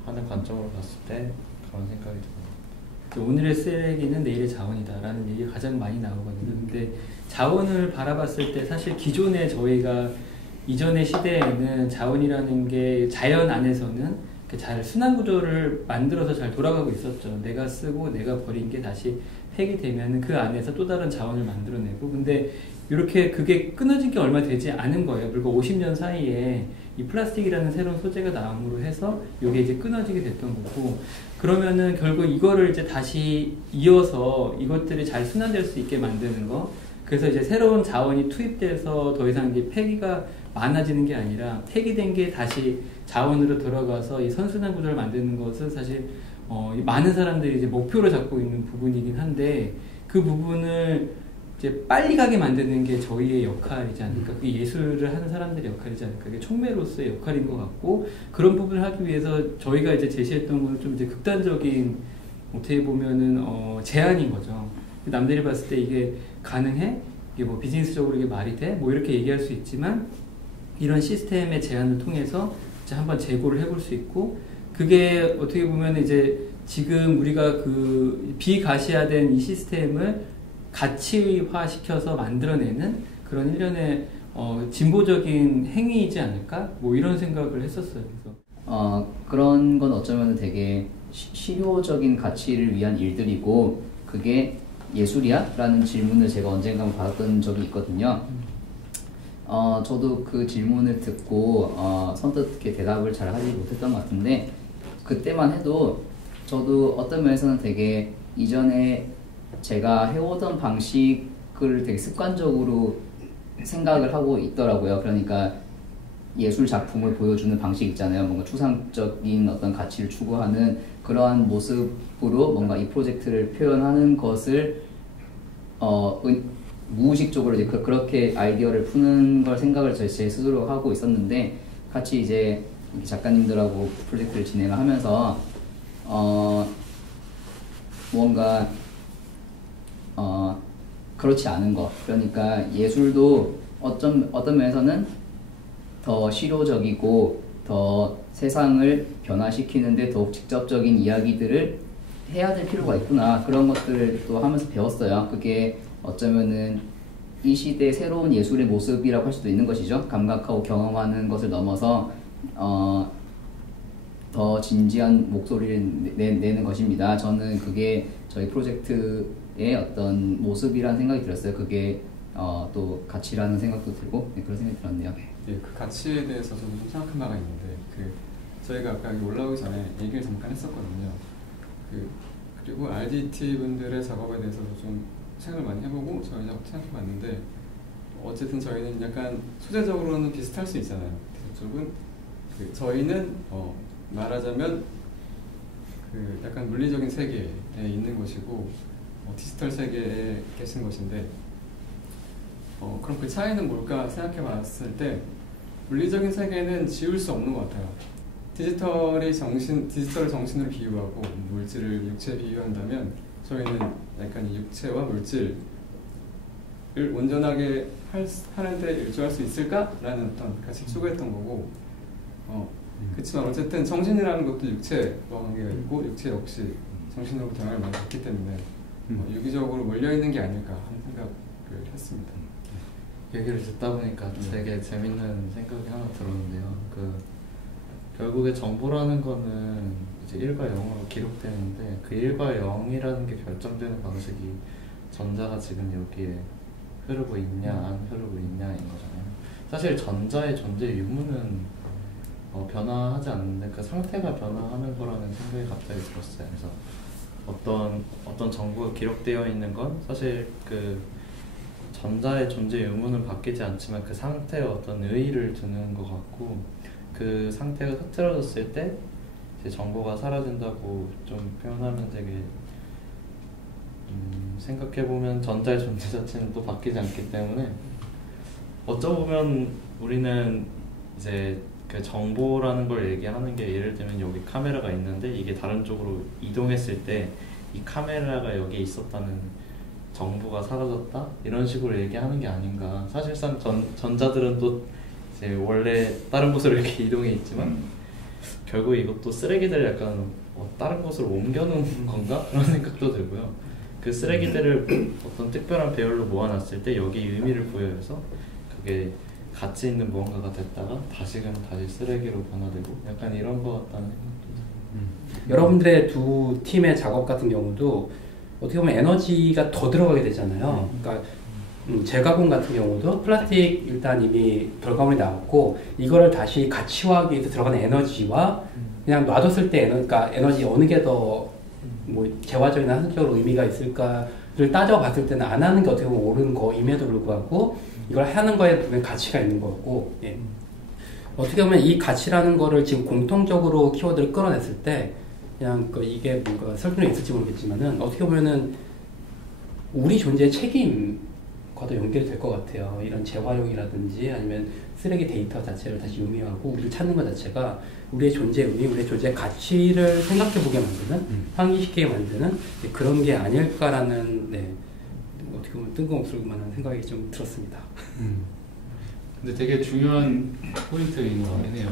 하는 관점으로 봤을 때 그런 생각이 듭니다. 오늘의 쓰레기는 내일의 자원이다라는 얘기가 가장 많이 나오거든요. 근데 자원을 바라봤을 때 사실 기존에 저희가 이전의 시대에는 자원이라는 게 자연 안에서는 잘 순환 구조를 만들어서 잘 돌아가고 있었죠. 내가 쓰고 내가 버린 게 다시 폐기되면 그 안에서 또 다른 자원을 만들어내고, 근데 이렇게 그게 끊어진 게 얼마 되지 않은 거예요. 그리고 50년 사이에 이 플라스틱이라는 새로운 소재가 나옴으로 해서 이게 이제 끊어지게 됐던 거고, 그러면은 결국 이거를 이제 다시 이어서 이것들이 잘 순환될 수 있게 만드는 거, 그래서 이제 새로운 자원이 투입돼서 더 이상 이게 폐기가 많아지는 게 아니라 폐기된 게 다시 자원으로 들어가서 이 선순환 구조를 만드는 것은 사실 많은 사람들이 이제 목표로 잡고 있는 부분이긴 한데, 그 부분을 이제 빨리 가게 만드는 게 저희의 역할이지 않을까, 그 예술을 하는 사람들의 역할이지 않을까, 그게 촉매로서의 역할인 것 같고, 그런 부분을 하기 위해서 저희가 이제 제시했던 거는 좀 이제 극단적인, 어떻게 보면은 제안인 거죠. 남들이 봤을 때 이게 가능해? 이게 뭐 비즈니스적으로 이게 말이 돼? 뭐 이렇게 얘기할 수 있지만, 이런 시스템의 제안을 통해서 이제 한번 재고를 해볼 수 있고, 그게 어떻게 보면 이제 지금 우리가 그 비가시화된 이 시스템을 가치화 시켜서 만들어내는 그런 일련의 진보적인 행위이지 않을까? 뭐 이런 생각을 했었어요. 그래서 그런 건 어쩌면 되게 실효적인 가치를 위한 일들이고, 그게 예술이야? 라는 질문을 제가 언젠가 받았던 적이 있거든요. 저도 그 질문을 듣고 선뜻 이렇게 대답을 잘 하지 못했던 것 같은데, 그때만 해도 저도 어떤 면에서는 되게 이전에 제가 해오던 방식을 되게 습관적으로 생각을 하고 있더라고요. 그러니까 예술 작품을 보여주는 방식 있잖아요. 뭔가 추상적인 어떤 가치를 추구하는 그러한 모습으로 뭔가 이 프로젝트를 표현하는 것을 무의식적으로 이제 그렇게 아이디어를 푸는 걸 생각을 제 스스로 하고 있었는데, 같이 이제 작가님들하고 프로젝트를 진행을 하면서 뭔가 그렇지 않은 것, 그러니까 예술도 어떤 면에서는 더 실효적이고 더 세상을 변화시키는데 더욱 직접적인 이야기들을 해야 될 필요가 있구나, 그런 것들을 또 하면서 배웠어요. 그게 어쩌면은 이 시대의 새로운 예술의 모습이라고 할 수도 있는 것이죠. 감각하고 경험하는 것을 넘어서 더 진지한 목소리를 내는 것입니다. 저는 그게 저희 프로젝트의 어떤 모습이라는 생각이 들었어요. 그게 또 가치라는 생각도 들고, 네, 그런 생각이 들었네요. 예, 그 가치에 대해서 저도 좀 생각한 바가 있는데, 저희가 아까 여기 올라오기 전에 얘기를 잠깐 했었거든요. 그리고 RDT 분들의 작업에 대해서도 좀 생각을 많이 해보고 저희 작업도 생각해봤는데, 어쨌든 저희는 약간 소재적으로는 비슷할 수 있잖아요. 저쪽은 저희는 말하자면 약간 물리적인 세계에 있는 것이고 디지털 세계에 계신 것인데, 그럼 그 차이는 뭘까 생각해봤을 때, 물리적인 세계는 지울 수 없는 것 같아요. 디지털을 정신으로 비유하고 물질을 육체에 비유한다면 저희는 약간 이 육체와 물질을 온전하게 하는데 일조할 수 있을까라는 어떤 가치 추구했던 거고, 그렇지만 어쨌든 정신이라는 것도 육체와 관계가 있고 육체 역시 정신으로부터 영향을 많이 받기 때문에 유기적으로 몰려 있는 게 아닐까 하는 생각을 했습니다. 얘기를 듣다 보니까 되게 재밌는 생각이 하나 들었는데요. 결국에 정보라는 거는 이제 1과 0으로 기록되는데 그 1과 0이라는 게 결정되는 방식이 전자가 지금 여기에 흐르고 있냐 안 흐르고 있냐인 거잖아요. 사실 전자의 존재 유무는 변화하지 않는데 그 상태가 변화하는 거라는 생각이 갑자기 들었어요. 그래서 어떤 정보가 기록되어 있는 건 사실 그 전자의 존재 유무는 바뀌지 않지만 그 상태에 어떤 의의를 두는 것 같고, 그 상태가 흐트러졌을 때 이제 정보가 사라진다고 좀 표현하면 되게 생각해보면 전자의 존재 자체는 또 바뀌지 않기 때문에 어쩌보면 우리는 이제 그 정보라는 걸 얘기하는 게 예를 들면 여기 카메라가 있는데 이게 다른 쪽으로 이동했을 때 이 카메라가 여기 있었다는 정보가 사라졌다? 이런 식으로 얘기하는 게 아닌가. 사실상 전자들은 또 이제 원래 다른 곳으로 이렇게 이동해 있지만 결국 이것도 쓰레기들을 약간 다른 곳으로 옮겨놓은 건가? 그런 생각도 들고요. 그 쓰레기들을 어떤 특별한 배열로 모아놨을 때 여기 의미를 부여해서 그게 가치 있는 무언가가 됐다가 다시금 다시 쓰레기로 변화되고 약간 이런 거 같다는 생각도 들어요. 여러분들의 두 팀의 작업 같은 경우도 어떻게 보면 에너지가 더 들어가게 되잖아요. 그러니까 재가공 같은 경우도 플라스틱 일단 이미 결과물이 나왔고 이거를 다시 가치화하기 위해서 들어가는 에너지와 그냥 놔뒀을 때 그러니까 에너지 어느 게 더 뭐 재화적이나 한적으로 의미가 있을까를 따져봤을 때는 안 하는 게 어떻게 보면 옳은 거임에도 불구하고 이걸 하는 거에 분명 가치가 있는 거고, 예. 어떻게 보면 이 가치라는 거를 지금 공통적으로 키워드를 끌어냈을 때 그냥 이게 뭔가 설득력이 있을지 모르겠지만은 어떻게 보면은 우리 존재의 책임과도 연결이 될 것 같아요. 이런 재활용이라든지 아니면 쓰레기 데이터 자체를 다시 유미하고 우리를 찾는 것 자체가 우리의 존재의 의미, 우리의 존재의 가치를 생각해보게 만드는, 상기시키게 만드는 그런 게 아닐까라는, 네, 어떻게 보면 뜬금없을 만한 생각이 좀 들었습니다. 근데 되게 중요한 포인트인 것 같긴 해요.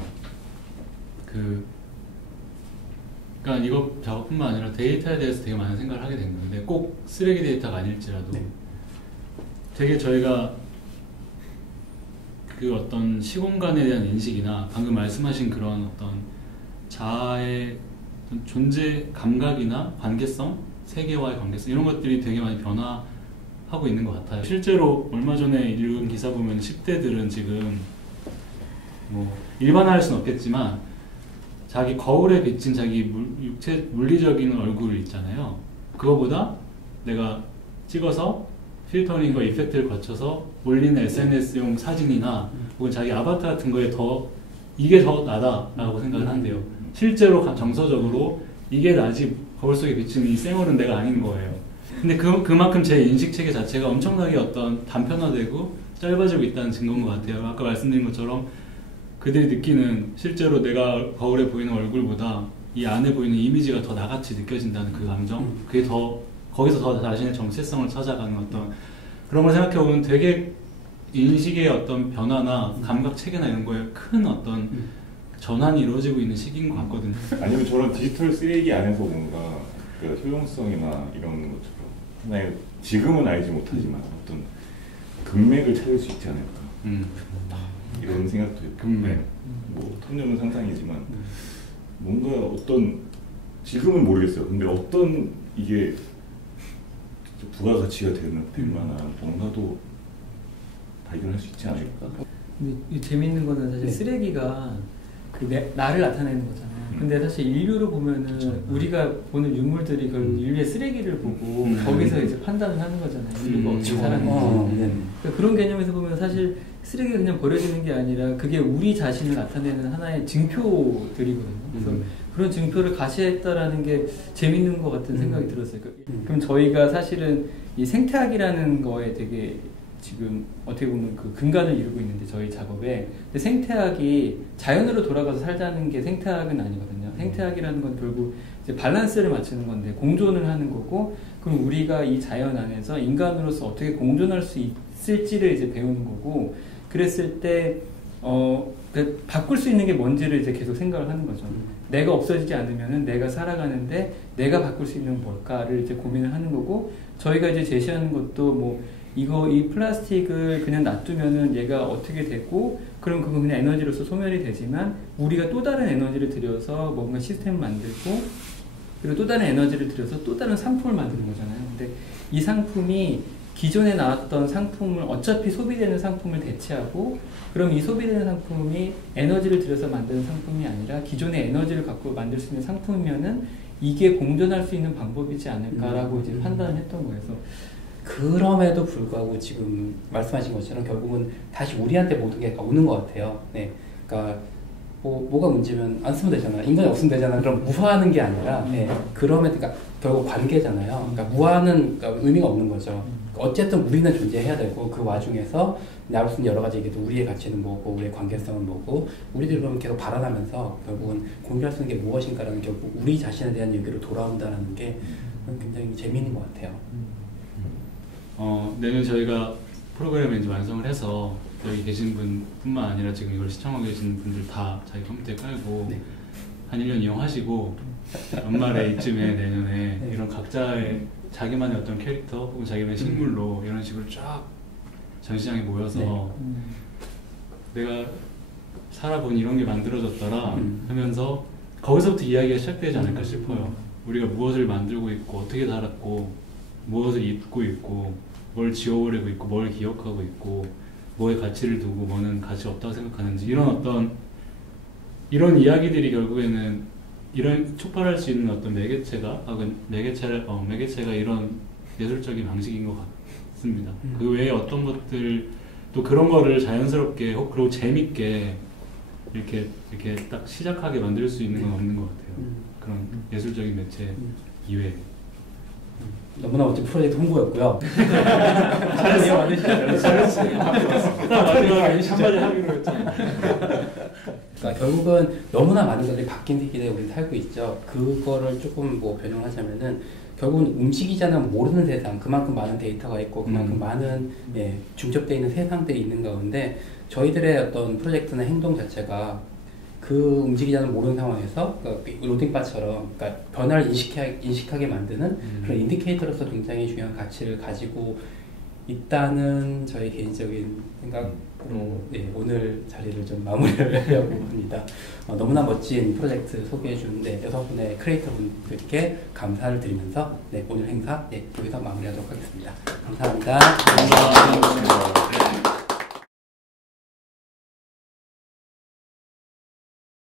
그러니까 이거 작업뿐만 아니라 데이터에 대해서 되게 많은 생각을 하게 된 건데 꼭 쓰레기 데이터가 아닐지라도 네. 되게 저희가 그 어떤 시공간에 대한 인식이나 방금 말씀하신 그런 어떤 자아의 어떤 존재 감각이나 관계성, 세계와의 관계성 이런 것들이 되게 많이 변화하고 있는 것 같아요. 실제로 얼마 전에 읽은 기사 보면 10대들은 지금 뭐 일반화할 수는 없겠지만 자기 거울에 비친 자기 물리적인 얼굴 있잖아요. 그거보다 내가 찍어서 필터링과 이펙트를 거쳐서 올리는 SNS용 사진이나 혹은 자기 아바타 같은 거에 이게 더 나다라고 생각을 한대요. 실제로 정서적으로 이게 나지 거울 속에 비친 이 쌩얼은 내가 아닌 거예요. 근데 그만큼 제 인식체계 자체가 엄청나게 어떤 단편화되고 짧아지고 있다는 증거인 것 같아요. 아까 말씀드린 것처럼 그들이 느끼는 실제로 내가 거울에 보이는 얼굴보다 이 안에 보이는 이미지가 더 나같이 느껴진다는 그 감정, 그게 거기서 더 자신의 정체성을 찾아가는 어떤 그런 걸 생각해보면 되게 인식의 어떤 변화나 감각 체계나 이런 거에 큰 어떤 전환이 이루어지고 있는 시기인 것 같거든요. 아니면 저런 디지털 쓰레기 안에서 뭔가 그 효용성이나 이런 것처럼 하나의 지금은 알지 못하지만 어떤 금맥을 찾을 수 있지 않을까 이런 생각도 해요. 금맥. 뭐 탐정은 상상이지만 뭔가 어떤 지금은 모르겠어요. 근데 어떤 이게 부가가치가 될 만한 뭔가도 발견할 수 있지 않을까? 근데 재밌는 거는 사실 쓰레기가 나를 나타내는 거잖아요. 근데 사실 인류로 보면은 우리가 보는 유물들이 결국 인류의 쓰레기를 보고 거기서 이제 판단을 하는 거잖아요. 인류가 어떻게 살았는지. 그러니까 그런 개념에서 보면 사실 쓰레기가 그냥 버려지는 게 아니라 그게 우리 자신을 나타내는 하나의 증표들이거든요. 그래서 그런 증표를 가시했다라는 게 재밌는 것 같은 생각이 들었어요. 그럼 저희가 사실은 이 생태학이라는 거에 되게 지금 어떻게 보면 그 근간을 이루고 있는데 저희 작업에 근데 생태학이 자연으로 돌아가서 살자는 게 생태학은 아니거든요. 생태학이라는 건 결국 이제 밸런스를 맞추는 건데 공존을 하는 거고, 그럼 우리가 이 자연 안에서 인간으로서 어떻게 공존할 수 있을지를 이제 배우는 거고, 그랬을 때 바꿀 수 있는 게 뭔지를 이제 계속 생각을 하는 거죠. 내가 없어지지 않으면은 내가 살아가는데 내가 바꿀 수 있는 뭘까를 이제 고민을 하는 거고, 저희가 이제 제시하는 것도 뭐 이 플라스틱을 그냥 놔두면은 얘가 어떻게 되고, 그럼 그건 그냥 에너지로서 소멸이 되지만 우리가 또 다른 에너지를 들여서 뭔가 시스템을 만들고, 그리고 또 다른 에너지를 들여서 또 다른 상품을 만드는 거잖아요. 근데 이 상품이 기존에 나왔던 상품을 어차피 소비되는 상품을 대체하고, 그럼 이 소비되는 상품이 에너지를 들여서 만드는 상품이 아니라 기존의 에너지를 갖고 만들 수 있는 상품이면은 이게 공존할 수 있는 방법이지 않을까라고 이제 판단을 했던 거예요. 그래서 그럼에도 불구하고 지금 말씀하신 것처럼 결국은 다시 우리한테 모든 게 오는 것 같아요. 네, 그러니까 뭐가 문제면 안 쓰면 되잖아. 인간이 없으면 되잖아. 그럼 무화하는 게 아니라, 네, 그러면 그러니까 결국 관계잖아요. 그러니까 무화는 그러니까 의미가 없는 거죠. 어쨌든 우리는 존재해야 되고, 그 와중에서 나올 수 있는 여러 가지 얘기도 우리의 가치는 뭐고, 우리의 관계성은 뭐고, 우리들이 그러면 계속 발언하면서 결국은 공유할 수 있는 게 무엇인가라는, 결국 우리 자신에 대한 얘기로 돌아온다는 게 굉장히 재미있는 것 같아요. 내년 저희가 프로그램을 이제 완성을 해서 여기 계신 분뿐만 아니라 지금 이걸 시청하고 계시는 분들 다 자기 컴퓨터에 깔고, 네, 한 1년 이용하시고 연말에 이쯤에 내년에, 네, 이런 각자의 자기만의 어떤 캐릭터 혹은 자기만의 식물로 이런 식으로 쫙 전시장에 모여서, 네, 내가 살아본 이런 게 만들어졌더라 하면서 거기서부터 이야기가 시작되지 않을까 싶어요. 우리가 무엇을 만들고 있고 어떻게 살았고 무엇을 잊고 있고 뭘 지워버리고 있고 뭘 기억하고 있고 뭐에 가치를 두고 뭐는 가치 없다고 생각하는지, 이런 이야기들이 결국에는 이런 촉발할 수 있는 어떤 매개체가 이런 예술적인 방식인 것 같습니다. 그 외에 어떤 것들, 또 그런 거를 자연스럽게 그리고 재밌게 이렇게 딱 시작하게 만들 수 있는 건 없는 것 같아요. 그런 예술적인 매체 이외에. 너무나 멋진 프로젝트 홍보였고요. 잘했어. 마지막에 한마디 하기로 했잖아. 그러니까 결국은 너무나 많은 것들이 바뀐 시기에 우리 살고 있죠. 그거를 조금 뭐 변형하자면은 결국은 움직이지 않으면 모르는 세상, 그만큼 많은 데이터가 있고 그만큼 많은, 예, 중첩되어 있는 세상들이 있는 가운데 저희들의 어떤 프로젝트나 행동 자체가 그 움직이지 않으면 모르는 상황에서 그러니까 로딩바처럼, 그러니까 변화를 인식하게 만드는 그런 인디케이터로서 굉장히 중요한 가치를 가지고 있다는 저희 개인적인 생각으로, 네, 오늘 자리를 좀 마무리를 하려고 합니다. 너무나 멋진 프로젝트 소개해 주는데 6분의 크리에이터분들께 감사를 드리면서, 네, 오늘 행사, 네, 여기서 마무리하도록 하겠습니다. 감사합니다. 감사합니다.